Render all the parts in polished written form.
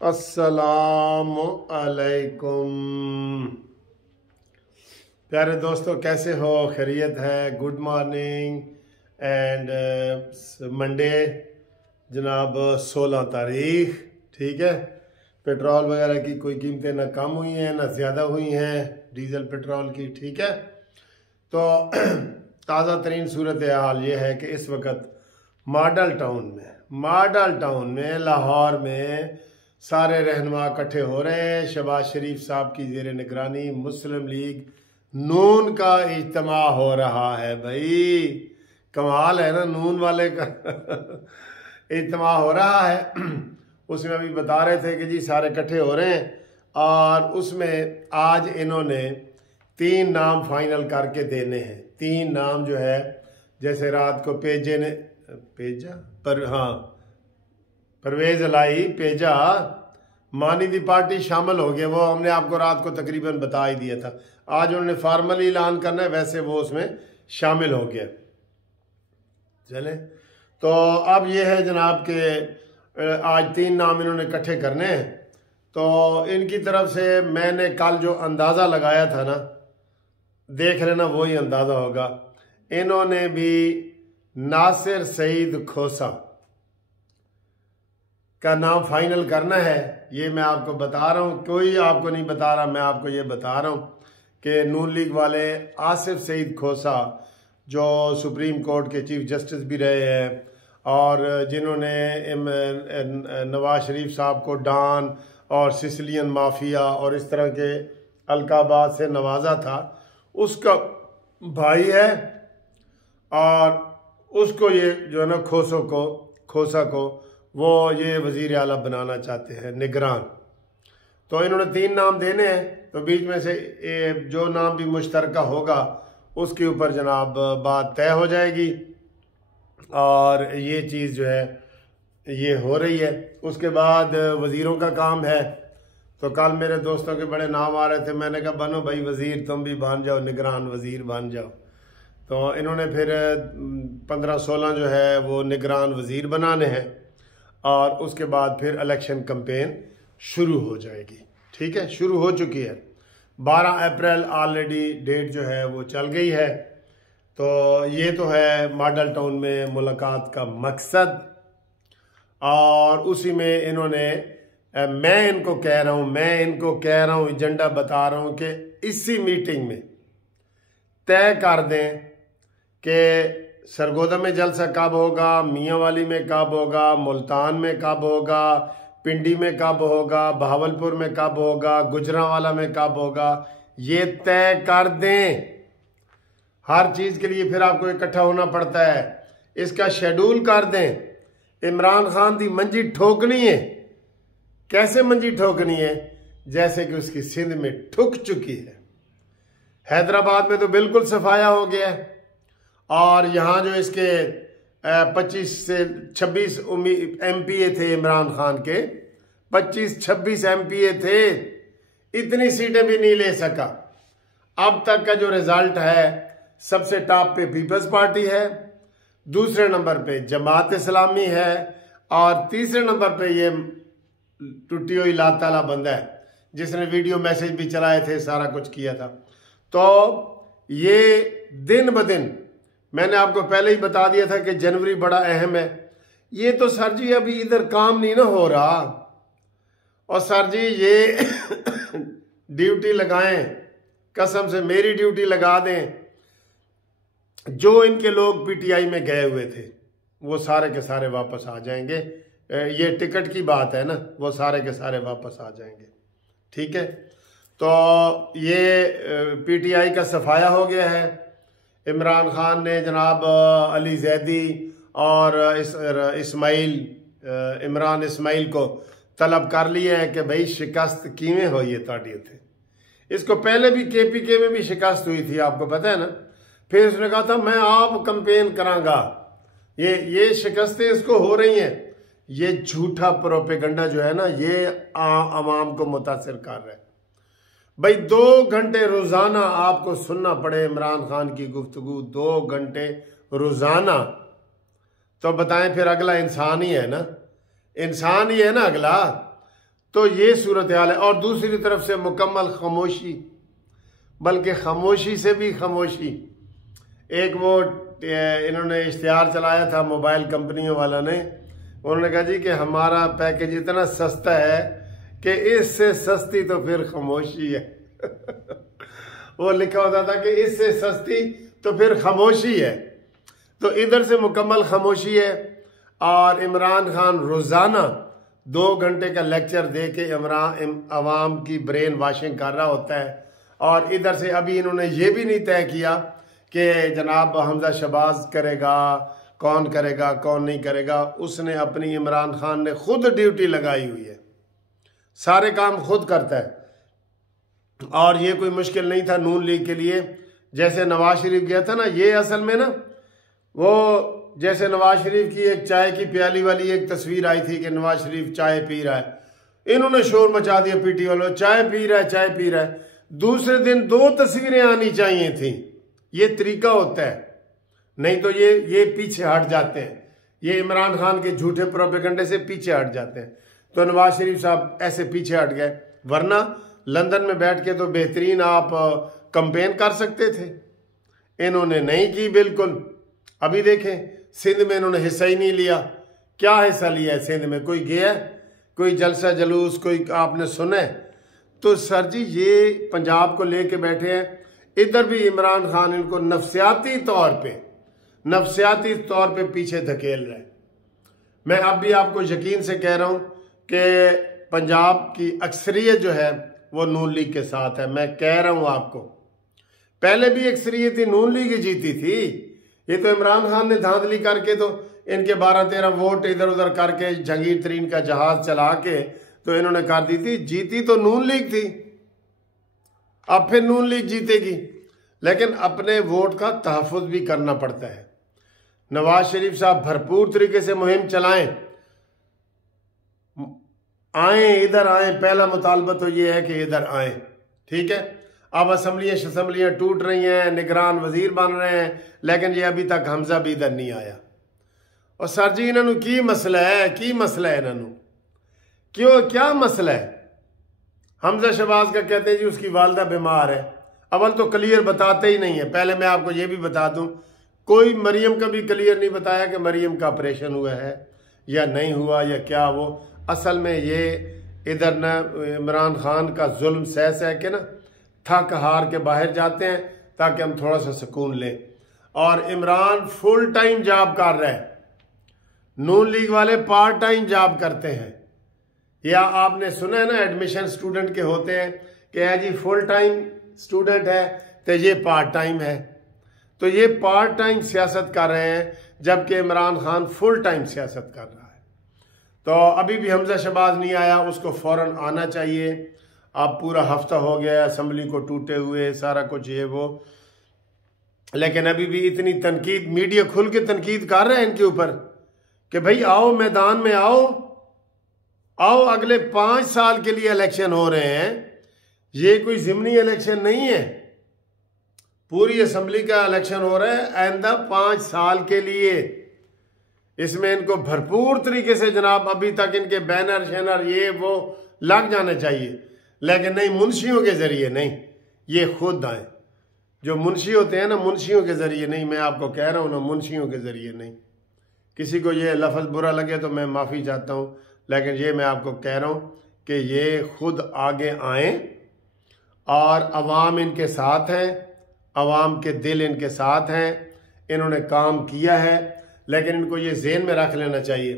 अस्सलामु अलैकुम। प्यारे दोस्तों, कैसे हो? खैरियत है? गुड मॉर्निंग एंड मंडे जनाब 16 तारीख। ठीक है। पेट्रोल वगैरह की कोई कीमतें ना कम हुई हैं ना ज़्यादा हुई हैं, डीजल पेट्रोल की। ठीक है। तो ताज़ा तरीन सूरत हाल ये है कि इस वक्त मॉडल टाउन में लाहौर में सारे रहनुमा इकट्ठे हो रहे हैं। शहबाज शरीफ साहब की ज़ेर निगरानी मुस्लिम लीग नून का इज्तिमा हो रहा है। भाई कमाल है ना, नून वाले का इज्तिमा हो रहा है। उसमें अभी बता रहे थे कि जी सारे इकट्ठे हो रहे हैं और उसमें आज इन्होंने 3 नाम फाइनल करके देने हैं। 3 नाम जो है, जैसे रात को परवेज लाई पेजा मानी दी पार्टी शामिल हो गया। वो हमने आपको रात को तकरीबन बता ही दिया था। आज उन्होंने फार्मली ऐलान करना है, वैसे वो उसमें शामिल हो गया। चले तो अब ये है जनाब के आज 3 नाम इन्होंने इकट्ठे करने हैं। तो इनकी तरफ से मैंने कल जो अंदाज़ा लगाया था ना, देख लेना वही अंदाज़ा होगा। इन्होंने भी नासिर सईद खोसा का नाम फाइनल करना है। ये मैं आपको बता रहा हूँ, कोई आपको नहीं बता रहा, मैं आपको ये बता रहा हूँ कि नून लीग वाले आसिफ सईद खोसा जो सुप्रीम कोर्ट के चीफ जस्टिस भी रहे हैं और जिन्होंने नवाज शरीफ साहब को डॉन और सिसिलियन माफिया और इस तरह के अलकाबात से नवाजा था, उसका भाई है। और उसको ये जो है ना खोसा को वो ये वजीर आला बनाना चाहते हैं, निगरान। तो इन्होंने 3 नाम देने हैं। तो बीच में से जो नाम भी मुश्तरका होगा उसके ऊपर जनाब बात तय हो जाएगी और ये चीज़ जो है ये हो रही है। उसके बाद वज़ीरों का काम है। तो कल मेरे दोस्तों के बड़े नाम आ रहे थे, मैंने कहा बनो भाई वज़ीर, तुम भी बन जाओ, निगरान वज़ीर बन जाओ। तो इन्होंने फिर 15-16 जो है वो निगरान वज़ीर बनाने हैं और उसके बाद फिर इलेक्शन कैंपेन शुरू हो जाएगी। ठीक है, शुरू हो चुकी है। 12 अप्रैल ऑलरेडी डेट जो है वो चल गई है। तो ये तो है मॉडल टाउन में मुलाकात का मकसद। और उसी में इन्होंने मैं इनको कह रहा हूँ एजेंडा बता रहा हूँ कि इसी मीटिंग में तय कर दें कि सरगोदा में जलसा कब होगा, मियांवाली में कब होगा, मुल्तान में कब होगा, पिंडी में कब होगा, बहावलपुर में कब होगा, गुजरांवाला में कब होगा, ये तय कर दें। हर चीज़ के लिए फिर आपको इकट्ठा होना पड़ता है। इसका शेड्यूल कर दें। इमरान खान की मंजी ठोकनी है। कैसे मंजी ठोकनी है? जैसे कि उसकी सिंध में ठुक चुकी है। हैदराबाद में तो बिल्कुल सफाया हो गया है और यहाँ जो इसके 25 से 26 MPA थे इमरान खान के, 25-26 MPA थे, इतनी सीटें भी नहीं ले सका। अब तक का जो रिजल्ट है, सबसे टॉप पे पीपल्स पार्टी है, दूसरे नंबर पे जमात इस्लामी है और तीसरे नंबर पे ये टूटी हुई लात ताला बंदा है जिसने वीडियो मैसेज भी चलाए थे, सारा कुछ किया था। तो ये दिन ब दिन मैंने आपको पहले ही बता दिया था कि जनवरी बड़ा अहम है। ये तो सर जी अभी इधर काम नहीं ना हो रहा। और सर जी ये ड्यूटी लगाएं, कसम से मेरी ड्यूटी लगा दें। जो इनके लोग PTI में गए हुए थे वो सारे के सारे वापस आ जाएंगे। ये टिकट की बात है ना, वो सारे के सारे वापस आ जाएंगे। ठीक है। तो ये PTI का सफाया हो गया है। इमरान खान ने जनाब अली जैदी और इमरान इस्माइल को तलब कर लिया है कि भाई शिकस्त किवें हुई है ताड़ी थे। इसको पहले भी KPK में भी शिकस्त हुई थी, आपको पता है ना। फिर उसने कहा था मैं आप कैंपेन करांगा। ये शिकस्तें इसको हो रही हैं। ये झूठा प्रोपेगंडा जो है ना, ये आवाम को मुतासिर कर रहा है। भाई 2 घंटे रोजाना आपको सुनना पड़े इमरान खान की गुफ्तगू, 2 घंटे रोजाना। तो बताएं फिर अगला इंसान ही है ना, इंसान ही है ना अगला। तो ये सूरत हाल है। और दूसरी तरफ से मुकम्मल खामोशी, बल्कि खामोशी से भी खामोशी। एक वो इन्होंने इश्तिहार चलाया था मोबाइल कंपनियों वाला ने, उन्होंने कहा जी कि हमारा पैकेज इतना सस्ता है कि इससे सस्ती तो फिर खामोशी है। वो लिखा होता था कि इससे सस्ती तो फिर खामोशी है। तो इधर से मुकम्मल खामोशी है। और इमरान खान रोज़ाना 2 घंटे का लेक्चर दे के अवाम की ब्रेन वाशिंग कर रहा होता है। और इधर से अभी इन्होंने ये भी नहीं तय किया कि जनाब हमजा शहबाज करेगा, कौन करेगा कौन नहीं करेगा। उसने अपनी इमरान खान ने खुद ड्यूटी लगाई हुई है, सारे काम खुद करता है। और ये कोई मुश्किल नहीं था नून लीग के लिए। जैसे नवाज शरीफ गया था ना, ये असल में ना वो जैसे नवाज शरीफ की एक चाय की प्याली वाली एक तस्वीर आई थी कि नवाज शरीफ चाय पी रहा है, इन्होंने शोर मचा दिया पीटी वालों, चाय पी रहा है चाय पी रहा है। दूसरे दिन 2 तस्वीरें आनी चाहिए थी। ये तरीका होता है, नहीं तो ये पीछे हट जाते हैं, ये इमरान खान के झूठे प्रोपेगेंडे से पीछे हट जाते हैं। तो नवाज शरीफ साहब ऐसे पीछे हट गए, वरना लंदन में बैठ के तो बेहतरीन आप कंपेन कर सकते थे। इन्होंने नहीं की बिल्कुल। अभी देखें सिंध में इन्होंने हिस्सा ही नहीं लिया। क्या हिस्सा लिया है सिंध में? कोई गया, कोई जलसा जलूस कोई आपने सुना है? तो सर जी ये पंजाब को लेके बैठे हैं। इधर भी इमरान खान इनको नफसियाती तौर पे पीछे धकेल रहे हैं। मैं अब भी आपको यकीन से कह रहा हूं कि पंजाब की अक्सरियत जो है वो नून लीग के साथ है। मैं कह रहा हूं आपको, पहले भी अक्सरियत नून लीग ही जीती थी। ये तो इमरान खान ने धांधली करके तो इनके 12-13 वोट इधर उधर करके जहांगीर तरीन का जहाज चला के तो इन्होंने कर दी थी। जीती तो नून लीग थी, अब फिर नून लीग जीतेगी। लेकिन अपने वोट का तहफ़्फ़ुज़ भी करना पड़ता है। नवाज शरीफ साहब भरपूर तरीके से मुहिम चलाएं, आए इधर आए। पहला मुतालबा तो ये है कि इधर आए, ठीक है। अब असम्बलियाँ टूट रही हैं, निगरान वजीर बन रहे हैं, लेकिन ये अभी तक हमजा भी इधर नहीं आया। और सर जी इन्होंने की मसला है इन्होंने क्यों, क्या मसला है? हमजा शहबाज का कहते हैं जी उसकी वालदा बीमार है। अवल तो क्लियर बताते ही नहीं है। पहले मैं आपको ये भी बता दूं, कोई मरियम का भी क्लियर नहीं बताया कि मरियम का ऑपरेशन हुआ है या नहीं हुआ या क्या। वो असल में ये इधर न इमरान खान का जुल्म सह के ना थक हार के बाहर जाते हैं ताकि हम थोड़ा सा सुकून लें। और इमरान फुल टाइम जॉब कर रहा है, नून लीग वाले पार्ट टाइम जॉब करते हैं। या आपने सुना है ना एडमिशन स्टूडेंट के होते हैं कि है जी फुल टाइम स्टूडेंट है तो ये पार्ट टाइम है। तो ये पार्ट टाइम सियासत कर रहे हैं, जबकि इमरान खान फुल टाइम सियासत कर रहा है। तो अभी भी हमजा शहबाज नहीं आया, उसको फौरन आना चाहिए। अब पूरा हफ्ता हो गया असेंबली को टूटे हुए, सारा कुछ ये वो, लेकिन अभी भी इतनी तनकीद, मीडिया खुल के तनकीद कर रहे हैं इनके ऊपर कि भाई आओ मैदान में आओ। अगले 5 साल के लिए इलेक्शन हो रहे हैं, ये कोई जिमनी इलेक्शन नहीं है, पूरी असेंबली का इलेक्शन हो रहा है आइंदा 5 साल के लिए। इसमें इनको भरपूर तरीके से जनाब अभी तक इनके बैनर शैनर ये वो लग जाने चाहिए, लेकिन नहीं, मुंशियों के जरिए नहीं, ये खुद आए। जो मुंशी होते हैं ना, मुंशियों के जरिए नहीं, मैं आपको कह रहा हूं ना, मुंशियों के जरिए नहीं। किसी को ये लफ्ज़ बुरा लगे तो मैं माफ़ी चाहता हूं, लेकिन ये मैं आपको कह रहा हूं कि ये खुद आगे आए और अवाम इनके साथ हैं, अवाम के दिल इनके साथ हैं। इन्होंने काम किया है, लेकिन इनको ये ज़हन में रख लेना चाहिए,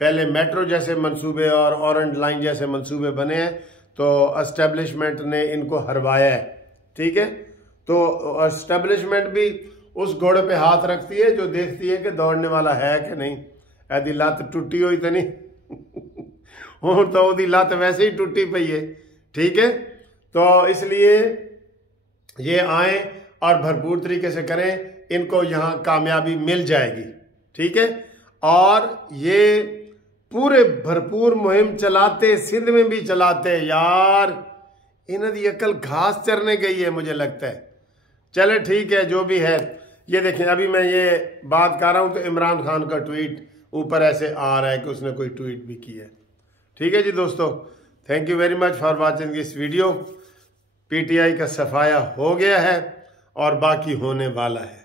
पहले मेट्रो जैसे मंसूबे और ऑरेंज लाइन जैसे मंसूबे बने हैं तो एस्टेब्लिशमेंट ने इनको हरवाया है, ठीक है। तो एस्टेब्लिशमेंट भी उस घोड़े पे हाथ रखती है जो देखती है कि दौड़ने वाला है कि नहीं। यदि लत टुटी हुई तो नहीं और तो उसकी लत वैसे ही टुटी पई है, ठीक है। तो इसलिए ये आए और भरपूर तरीके से करें, इनको यहाँ कामयाबी मिल जाएगी, ठीक है। और ये पूरे भरपूर मुहिम चलाते, सिंध में भी चलाते। यार इन्हें दी अकल घास चरने गई है मुझे लगता है। चले ठीक है, जो भी है। ये देखें, अभी मैं ये बात कर रहा हूं तो इमरान खान का ट्वीट ऊपर ऐसे आ रहा है कि उसने कोई ट्वीट भी किया है। ठीक है जी दोस्तों, thank you very much for watching this video. PTI का सफाया हो गया है और बाकी होने वाला है।